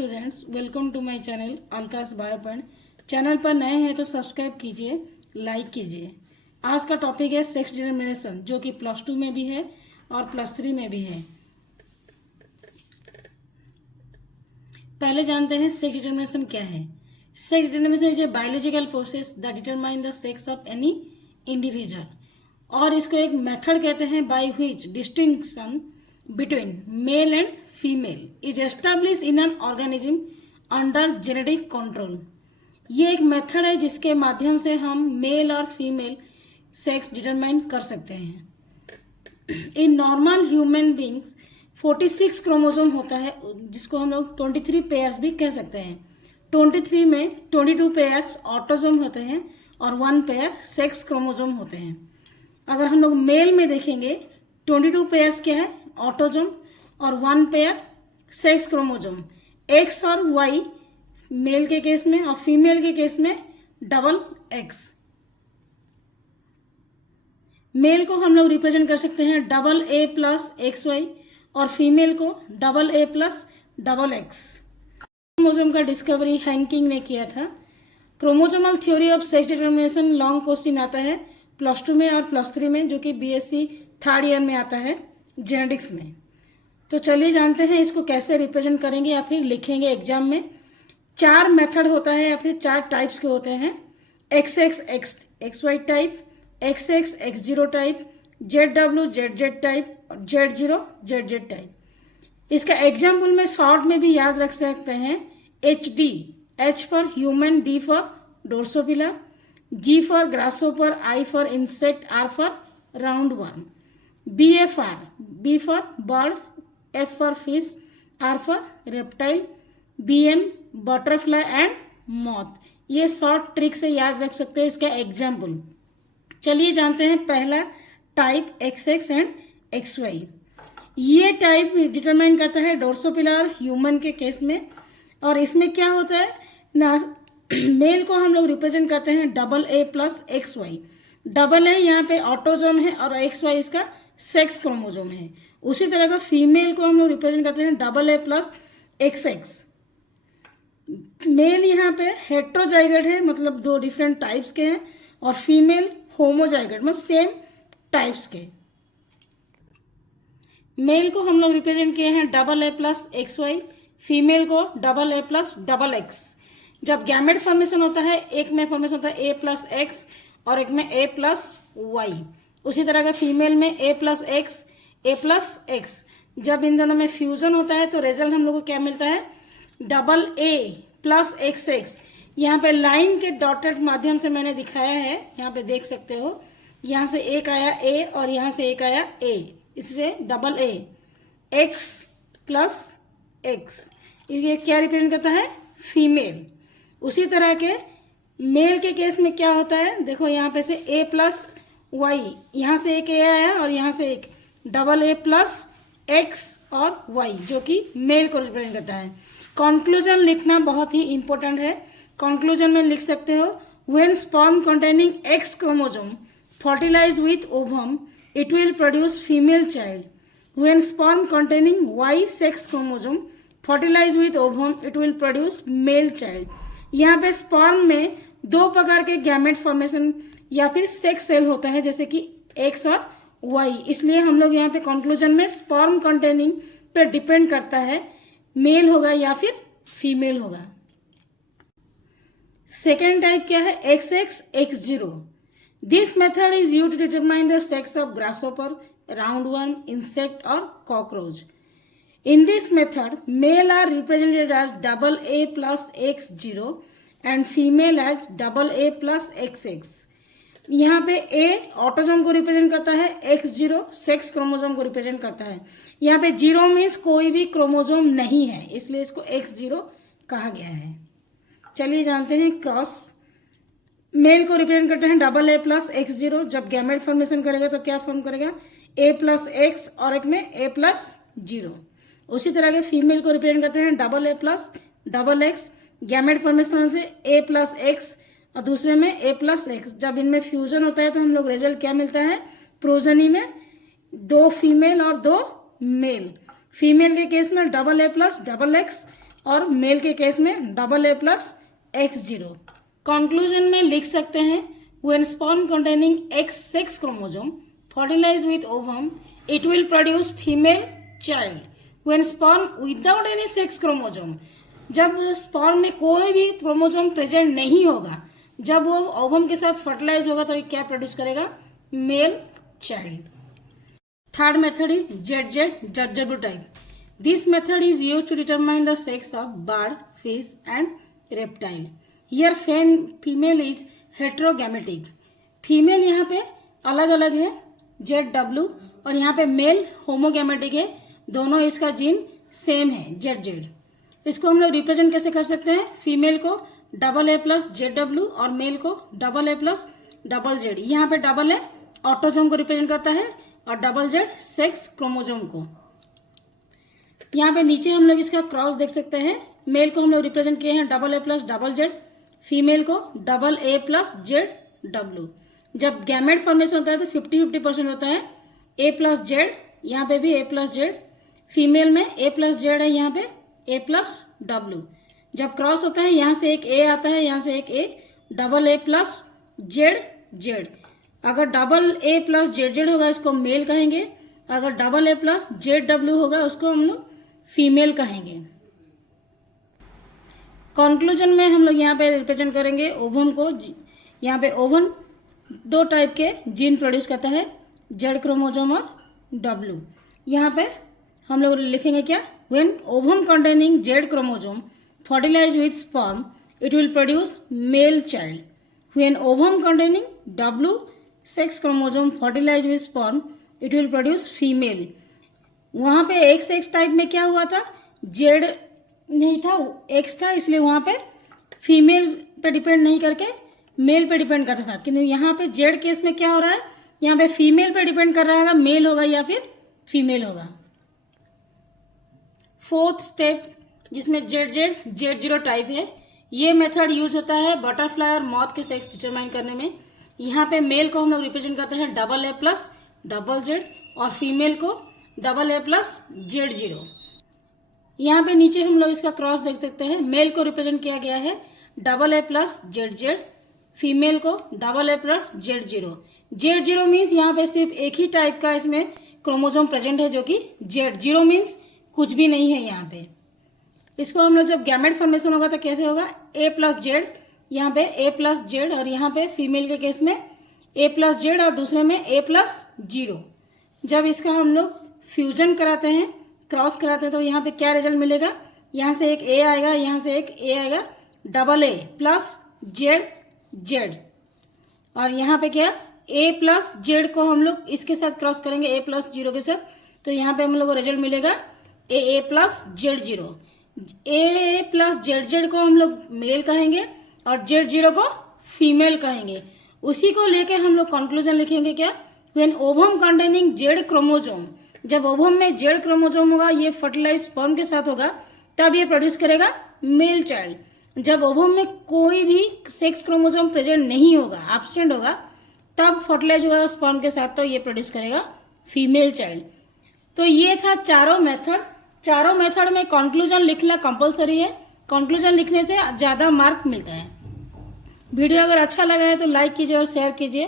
Students, welcome to my channel अलकास biopoint. Channel पर नए हैं तो सब्सक्राइब कीजिए, लाइक कीजिए। आज का टॉपिक है सेक्स डिटर्मिनेशन, जो कि +2 में भी है और +3 में भी है। पहले जानते हैं सेक्स डिटर्मिनेशन क्या है। Sex determination is a biological process that determine the sex of any individual, और इसको एक मेथड कहते हैं by which distinction between male and female is establish in an organism under genetic control. ये एक method है जिसके माध्यम से हम मेल और फीमेल सेक्स डिटरमाइन कर सकते हैं। In normal human beings 46 chromosome होता है, जिसको हम लोग 23 पेयर्स भी कह सकते हैं। 23 में 22 पेयर्स ऑटोसोम होते हैं और 1 पेयर सेक्स क्रोमोसोम होते हैं। अगर हम लोग मेल में देखेंगे 22 पेयर्स क्या है, ऑटोसोम, और 1 पेयर सेक्स क्रोमोसोम। एक्स और वाई मेल के केस में और फीमेल के केस में डबल एक्स। मेल को हम लोग रिप्रेजेंट कर सकते हैं AA प्लस XY और फीमेल को AA प्लस XX। क्रोमोसोम का डिस्कवरी हैंकिंग ने किया था। Chromosomal theory of sex determination long question आता है +2 में और +3 में, जो कि BSc 3rd ईयर में आता है जेनेटिक्स में। तो चलिए जानते हैं इसको कैसे रिप्रेजेंट करेंगे या फिर लिखेंगे एग्जाम में। 4 मेथड होता है या फिर 4 टाइप्स के होते हैं। XX XY type, XX X0 type, ZW ZZ type और Z0 ZZ टाइप। इसका एग्जाम्पल में शॉर्ट में भी याद रख सकते हैं। HD, H for human, D for drosophila, G for grasshopper, I for insect, R for round worm, BFR, B for bird, F for fish, R for reptile, BM butterfly and moth. ये short trick से याद रख सकते हैं इसका example. चलिए जानते हैं पहला टाइप XX एंड XY। ये टाइप डिटरमाइन करता है डोर्सोपिला और ह्यूमन के केस में, और इसमें क्या होता है ना, मेल को हम लोग रिप्रेजेंट करते हैं AA प्लस XY। AA यहाँ पे ऑटोसोम है और XY इसका सेक्स क्रोमोसोम है। उसी तरह का फीमेल को हम लोग रिप्रेजेंट करते हैं AA प्लस XX। मेल यहाँ पे हेट्रोजाइगोट है, मतलब 2 डिफरेंट टाइप्स के हैं, और फीमेल होमोजाइगोट, मतलब सेम टाइप्स के। मेल को हम लोग रिप्रेजेंट किए हैं AA प्लस XY, फीमेल को AA प्लस XX। जब गैमेट फॉर्मेशन होता है, एक में फॉर्मेशन होता है A प्लस X और एक में A प्लस Y। उसी तरह का फीमेल में A plus X, A plus X। जब इन दोनों में फ्यूजन होता है तो रिजल्ट हम लोग को क्या मिलता है, AA प्लस XX। यहाँ पे लाइन के डॉटेड माध्यम से मैंने दिखाया है, यहाँ पे देख सकते हो। यहाँ से एक आया A और यहाँ से एक आया A, इससे AA X प्लस X। ये क्या रिप्रेजेंट करता है, फीमेल। उसी तरह के मेल के केस में क्या होता है, देखो यहाँ पे से A प्लस Y, यहाँ से एक A आया और यहाँ से एक AA प्लस X और Y, जो कि मेल को रिप्रेजेंट करता है। कंक्लूजन लिखना बहुत ही इंपॉर्टेंट है। कंक्लूजन में लिख सकते हो, when sperm containing X chromosome fertilize with ovum, it will produce female child. When sperm containing Y sex chromosome fertilize with ovum, it will produce male child. यहाँ पे स्पर्म में 2 प्रकार के गैमेट फॉर्मेशन या फिर सेक्स सेल होता है, जैसे कि X और Y। इसलिए हम लोग यहाँ पे कंक्लूजन में स्पर्म कंटेनिंग पे डिपेंड करता है, मेल होगा या फिर फीमेल होगा। सेकेंड टाइप क्या है, XX X0। This method is used to determine the sex of grasshopper, roundworm, insect और cockroach. In this method, male are represented as AA plus X0 and female as AA plus XX। यहाँ पे A autosome को represent करता है, X0 sex chromosome को represent करता है। यहाँ पे 0 मीन्स कोई भी क्रोमोसोम नहीं है, इसलिए इसको X0 कहा गया है। चलिए जानते हैं क्रॉस। मेल को रिप्रेजेंट करते हैं AA प्लस X0। जब गैमेट फॉर्मेशन करेगा तो क्या फॉर्म करेगा, A प्लस X और एक में A प्लस 0। उसी तरह के फीमेल को रिप्रेजेंट करते हैं AA plus XX। Gamete formation से A प्लस X और दूसरे में A प्लस X। जब इनमें फ्यूजन होता है तो हम लोग रिजल्ट क्या मिलता है, प्रोजनी में 2 फीमेल और 2 मेल। फीमेल के केस में AA प्लस XX, और मेल के केस में double A plus x zero. Conclusion में लिख सकते हैं when sperm containing X sex chromosome fertilize with ovum, it will produce female child. When sperm without any sex chromosome, जब sperm में कोई भी क्रोमोसोम प्रेजेंट नहीं होगा, जब वो ओवम के साथ फर्टिलाइज होगा तो ये क्या प्रोड्यूस करेगा? Male child. Third method is Z type. This method is used to determine the sex of bird, fish and reptile. Here female is heterogametic. Female यहाँ पे अलग अलग है ZW, और यहाँ पे मेल होमोगैमेटिक है, दोनों इसका जीन सेम है ZZ। इसको हम लोग रिप्रेजेंट कैसे कर सकते हैं? फीमेल को डबल ए प्लस ZW और मेल को double A plus double Z। यहाँ पे डबल ए ऑटोसोम को रिप्रेजेंट करता है और डबल Z सेक्स क्रोमोसोम को। यहाँ पे नीचे हम लोग इसका क्रॉस देख सकते हैं। मेल को हम लोग रिप्रेजेंट किए हैं double A plus double Z, female को डबल ए प्लस ZW। जब गैमेट फॉर्मेशन होता है तो 50-50% होता है ए प्लस Z, यहाँ पे भी ए प्लस Z, फीमेल में ए प्लस Z है, यहाँ पे ए प्लस W। जब क्रॉस होता है यहाँ से एक ए आता है, यहाँ से एक ए, डबल ए प्लस ZZ। अगर डबल ए प्लस ZZ होगा इसको मेल कहेंगे, अगर डबल ए प्लस ZW होगा उसको हम लोग फीमेल कहेंगे। कंक्लूजन में हम लोग यहाँ पे रिप्रेजेंट करेंगे ओवम को। यहाँ पे ओवम दो टाइप के जीन प्रोड्यूस करता है, Z क्रोमोसोम और W। यहाँ पे हम लोग लिखेंगे क्या? When ovum containing Z chromosome fertilize with sperm, it will produce male child. When ovum containing W sex chromosome fertilize with sperm, it will produce female. वहाँ पे XX टाइप में क्या हुआ था? Z नहीं था, X था, इसलिए वहाँ पे फीमेल पे डिपेंड नहीं करके मेल पे डिपेंड करता था। किंतु यहाँ पे Z केस में क्या हो रहा है? यहाँ पे फीमेल पे डिपेंड कर रहा है, मेल होगा या फिर फीमेल होगा। फोर्थ स्टेप जिसमें Z0 टाइप है, ये मेथड यूज होता है बटरफ्लाई और मॉथ के सेक्स डिटरमाइन करने में। यहाँ पे मेल को हम लोग रिप्रेजेंट करते हैं double A plus double Z और फीमेल को डबल ए प्लस Z0। यहाँ पे नीचे हम लोग इसका क्रॉस देख सकते हैं। मेल को रिप्रेजेंट किया गया है double A plus ZZ, female को double A plus Z0। Z0 means यहाँ पे सिर्फ एक ही टाइप का इसमें क्रोमोसोम प्रेजेंट है जो कि Z0 मीन्स कुछ भी नहीं है यहाँ पे। इसको हम लोग जब गैमेट फॉर्मेशन होगा तो कैसे होगा? ए प्लस Z, यहाँ पे ए प्लस Z और यहाँ पे फीमेल के केस में ए प्लस Z और दूसरे में ए प्लस 0। जब इसका हम लोग फ्यूजन कराते हैं, क्रॉस कराते हैं, तो यहाँ पे क्या रिजल्ट मिलेगा? यहाँ से एक ए आएगा, यहाँ से एक ए आएगा, डबल ए प्लस Z। और यहाँ पे क्या? ए प्लस Z को हम लोग इसके साथ क्रॉस करेंगे ए प्लस 0 के साथ, तो यहाँ पे हम लोग को रिजल्ट मिलेगा ए प्लस Z0। ए प्लस ZZ को हम लोग मेल कहेंगे और Z0 को फीमेल कहेंगे। उसी को लेके हम लोग कंक्लूजन लिखेंगे क्या? When ovum containing Z chromosome, जब ओवम में Z क्रोमोसोम होगा, ये फर्टिलाइज स्पर्म के साथ होगा, तब ये प्रोड्यूस करेगा मेल चाइल्ड। जब ओवम में कोई भी सेक्स क्रोमोसोम प्रेजेंट नहीं होगा, एब्सेंट होगा, तब फर्टिलाइज होगा स्पर्म के साथ, तो ये प्रोड्यूस करेगा फीमेल चाइल्ड। तो ये था चारों मेथड। चारों मेथड में कंक्लूजन लिखना कंपलसरी है। कंक्लूजन लिखने से ज़्यादा मार्क मिलता है। वीडियो अगर अच्छा लगा है तो लाइक कीजिए और शेयर कीजिए।